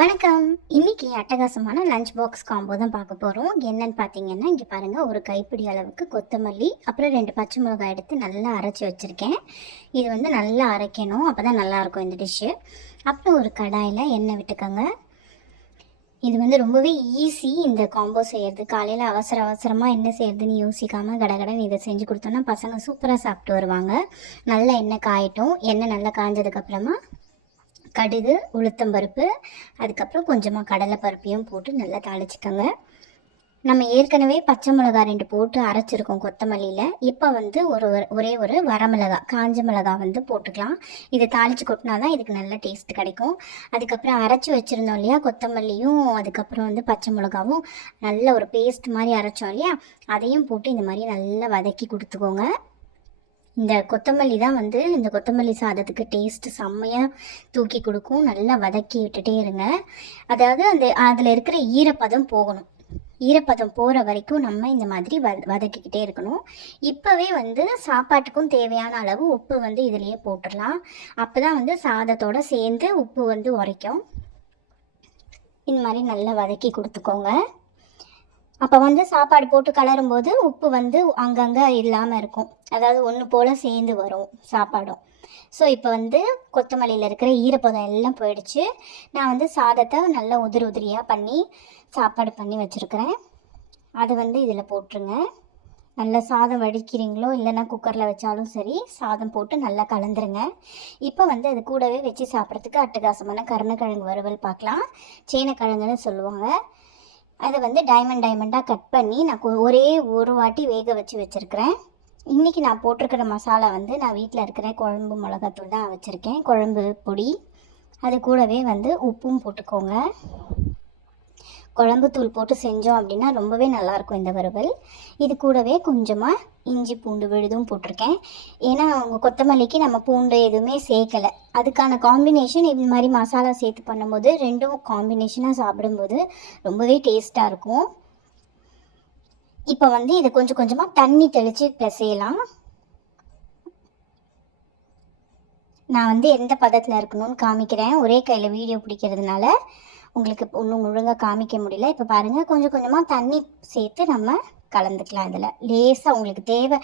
வணக்கம். இன்னைக்கு அட்டகாசமான லஞ்ச் பாக்ஸ் காம்போ தான் பார்க்க போகிறோம். என்னன்னு பார்த்தீங்கன்னா, இங்கே பாருங்கள், ஒரு கைப்பிடி அளவுக்கு கொத்தமல்லி, அப்புறம் 2 பச்சை மிளகாய் எடுத்து நல்லா அரைச்சி வச்சுருக்கேன். இது வந்து நல்லா அரைக்கணும், அப்போ தான் நல்லாயிருக்கும் இந்த டிஷ்ஷு. அப்புறம் ஒரு கடாயில் எண்ணெய் விட்டுக்கோங்க. இது வந்து ரொம்பவே ஈஸி இந்த காம்போ செய்கிறது. காலையில் அவசரமாக என்ன செய்கிறதுன்னு யோசிக்காமல் கடகடன்னு இதை செஞ்சு கொடுத்தோன்னா பசங்க சூப்பராக சாப்பிட்டு வருவாங்க. நல்லா எண்ணெய் காயட்டும். எண்ணெய் நல்லா காய்ஞ்சதுக்கப்புறமா கடுகு, உளுத்தம்பருப்பு, அதுக்கப்புறம் கொஞ்சமாக கடலைப்பருப்பையும் போட்டு நல்லா தாளிச்சிக்கோங்க. நம்ம ஏற்கனவே பச்சை மிளகா 2 போட்டு அரைச்சிருக்கோம் கொத்தமல்லியில். இப்போ வந்து ஒரே ஒரு வரமிளகா, காஞ்ச மிளகா வந்து போட்டுக்கலாம். இதை தாளித்து கொட்டினா தான் இதுக்கு நல்ல டேஸ்ட் கிடைக்கும். அதுக்கப்புறம் அரைச்சி வச்சுருந்தோம் இல்லையா, கொத்தமல்லியும் அதுக்கப்புறம் வந்து பச்சை மிளகாவும் நல்ல ஒரு பேஸ்ட் மாதிரி அரைச்சோம் இல்லையா, அதையும் போட்டு இந்த மாதிரி நல்லா வதக்கி கொடுத்துக்கோங்க. இந்த கொத்தமல்லி தான் வந்து இந்த கொத்தமல்லி சாதத்துக்கு டேஸ்ட்டு செம்மையாக தூக்கி கொடுக்கும். நல்லா வதக்கி விட்டுட்டே இருங்க. அதாவது அதில் இருக்கிற ஈரப்பதம் போகணும். ஈரப்பதம் போகிற வரைக்கும் நம்ம இந்த மாதிரி வதக்கிக்கிட்டே இருக்கணும். இப்போவே வந்து சாப்பாட்டுக்கும் தேவையான அளவு உப்பு வந்து இதிலையே போட்டுடலாம். அப்போ தான் வந்து சாதத்தோடு சேர்ந்து உப்பு வந்து உரைக்கும். இந்த மாதிரி நல்லா வதக்கி கொடுத்துக்கோங்க. அப்போ வந்து சாப்பாடு போட்டு கலரும்போது உப்பு வந்து அங்கங்கே இல்லாமல் இருக்கும். அதாவது ஒன்று போல் சேர்ந்து வரும் சாப்பாடும். ஸோ இப்போ வந்து கொத்தமல்லியில் இருக்கிற ஈரப்பதம் எல்லாம் போயிடுச்சு. நான் வந்து சாதத்தை நல்லா உதிரியாக பண்ணி சாப்பாடு பண்ணி வச்சுருக்கிறேன். அதை வந்து இதில் போட்டுருங்க. நல்லா சாதம் வடிக்கிறீங்களோ இல்லைன்னா குக்கரில் வச்சாலும் சரி, சாதம் போட்டு நல்லா கலந்துருங்க. இப்போ வந்து அது கூடவே வச்சு சாப்பிட்றதுக்கு அட்டகாசமான கருணக்கிழங்கு வறுவல் பார்க்கலாம். சேனக்கிழங்குன்னு சொல்லுவாங்க. அதை வந்து டைமண்டாக கட் பண்ணி நான் ஒரே ஒரு வாட்டி வேக வச்சுருக்கிறேன். இன்றைக்கி நான் போட்டிருக்கிற மசாலா வந்து நான் வீட்டில் இருக்கிற குழம்பு மிளகாத்தூள் தான் வச்சுருக்கேன், குழம்பு பொடி. அது கூடவே வந்து உப்பும் போட்டுக்கோங்க. குழம்பு தூள் போட்டு செஞ்சோம் அப்படின்னா ரொம்பவே நல்லாயிருக்கும் இந்த வறுவல். இது கூடவே கொஞ்சமாக இஞ்சி பூண்டு விழுதும் போட்டிருக்கேன். ஏன்னா அவங்க கொத்தமல்லிக்கு நம்ம பூண்டு எதுவுமே சேர்க்கலை. அதுக்கான காம்பினேஷன் இந்த மாதிரி மசாலா சேர்த்து பண்ணும்போது ரெண்டும் காம்பினேஷனாக சாப்பிடும்போது ரொம்பவே டேஸ்ட்டாக இருக்கும். இப்போ வந்து இதை கொஞ்சம் கொஞ்சமாக தண்ணி தெளித்து பிசையலாம். நான் வந்து எந்த பதத்தில் இருக்கணும்னு காமிக்கிறேன். ஒரே கையில் வீடியோ பிடிக்கிறதுனால உங்களுக்கு ஒன்றும் ஒழுங்காக காமிக்க முடியல. இப்போ பாருங்கள், கொஞ்சம் கொஞ்சமாக தண்ணி சேர்த்து நம்ம கலந்துக்கலாம். இதில் லேசாக உங்களுக்கு தேவை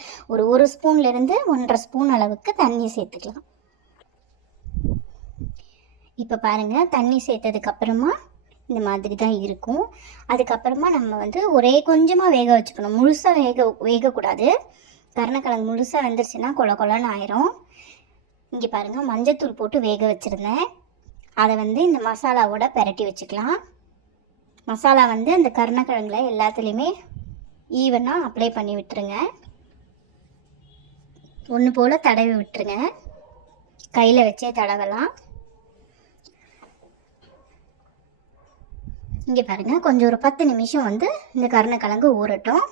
ஒரு ஸ்பூன்லேருந்து 1.5 ஸ்பூன் அளவுக்கு தண்ணி சேர்த்துக்கலாம். இப்போ பாருங்கள், தண்ணி சேர்த்ததுக்கப்புறமா இந்த மாதிரி தான் இருக்கும். அதுக்கப்புறமா நம்ம வந்து ஒரே கொஞ்சமாக வேக வச்சுக்கணும். முழுசாக வேகக்கூடாது. கருணக்கிழங்கு முழுசாக வெந்துருச்சுன்னா கொல கொலன்னு ஆயிரும். இங்கே பாருங்கள், மஞ்சத்தூள் போட்டு வேக வச்சுருந்தேன். அதை வந்து இந்த மசாலாவோட பெரட்டி வச்சுக்கலாம். மசாலா வந்து அந்த கருணக்கிழங்குல எல்லாத்துலேயுமே ஈவனாக அப்ளை பண்ணி விட்டுருங்க. ஒன்று போல் தடவி விட்டுருங்க. கையில் வச்சே தடவலாம். இங்கே பாருங்கள், கொஞ்சம் ஒரு 10 நிமிஷம் வந்து இந்த கருணக்கிழங்கு ஊறட்டும்.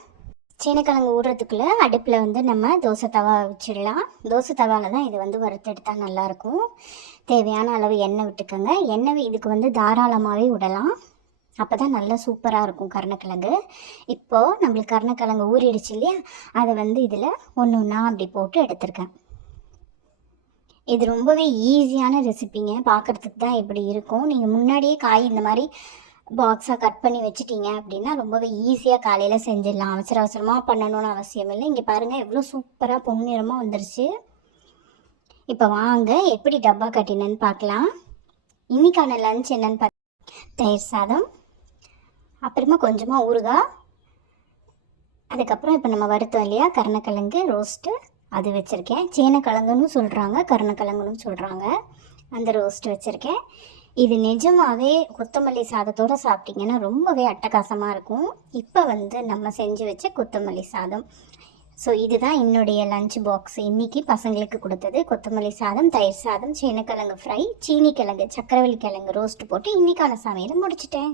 சேனக்கிழங்கு ஊறுறதுக்குள்ளே அடுப்பில் வந்து நம்ம தோசை தவா வச்சிடலாம். தோசை தவாவில் தான் இது வந்து வறுத்தெடுத்தால் நல்லாயிருக்கும். தேவையான அளவு எண்ணெய் விட்டுக்கோங்க. எண்ணெய் இதுக்கு வந்து தாராளமாகவே விடலாம். அப்போ தான் நல்லா சூப்பராக இருக்கும் கருணக்கிழங்கு. இப்போது நம்மளுக்கு கருணக்கிழங்கு ஊறிடுச்சு இல்லையா, அதை வந்து இதில் ஒன்று ஒன்றா அப்படி போட்டு எடுத்துருக்கேன். இது ரொம்பவே ஈஸியான ரெசிப்பிங்க. பார்க்குறதுக்கு தான் இப்படி இருக்கும். நீங்கள் முன்னாடியே காய் இந்த மாதிரி பாக்ஸாக கட் பண்ணி வச்சுட்டீங்க அப்படின்னா ரொம்பவே ஈஸியாக காலையில் செஞ்சிடலாம். அவசரமாக பண்ணணும்னு அவசியம் இல்லை. இங்கே பாருங்கள், எவ்வளோ சூப்பராக பொன்னிறமாக வந்துருச்சு. இப்போ வாங்க எப்படி டப்பா கட்டினேன்னு பார்க்கலாம். இன்றைக்கான லஞ்ச் என்னென்னு தயிர் சாதம், அப்புறமா கொஞ்சமாக ஊறுகாய், அதுக்கப்புறம் இப்போ நம்ம வறுத்தோம் இல்லையா கருணக்கிழங்கு ரோஸ்ட்டு, அது வச்சுருக்கேன். சேனக்கிழங்குன்னு சொல்கிறாங்க, கருணக்கிழங்குன்னு சொல்கிறாங்க. அந்த ரோஸ்ட்டு வச்சுருக்கேன். இது நிஜமாகவே கொத்தமல்லி சாதத்தோடு சாப்பிட்டிங்கன்னா ரொம்பவே அட்டகாசமாக இருக்கும். இப்போ வந்து நம்ம செஞ்சு வச்ச கொத்தமல்லி சாதம். ஸோ இதுதான் என்னுடைய லஞ்ச் பாக்ஸ். இன்றைக்கி பசங்களுக்கு கொடுத்தது கொத்தமல்லி சாதம், தயிர் சாதம், சேனக்கிழங்கு ஃப்ரை, சீனி கிழங்கு, சக்கரவள்ளி கிழங்கு ரோஸ்ட்டு போட்டு இன்றைக்கான சமையலை முடிச்சிட்டேன்.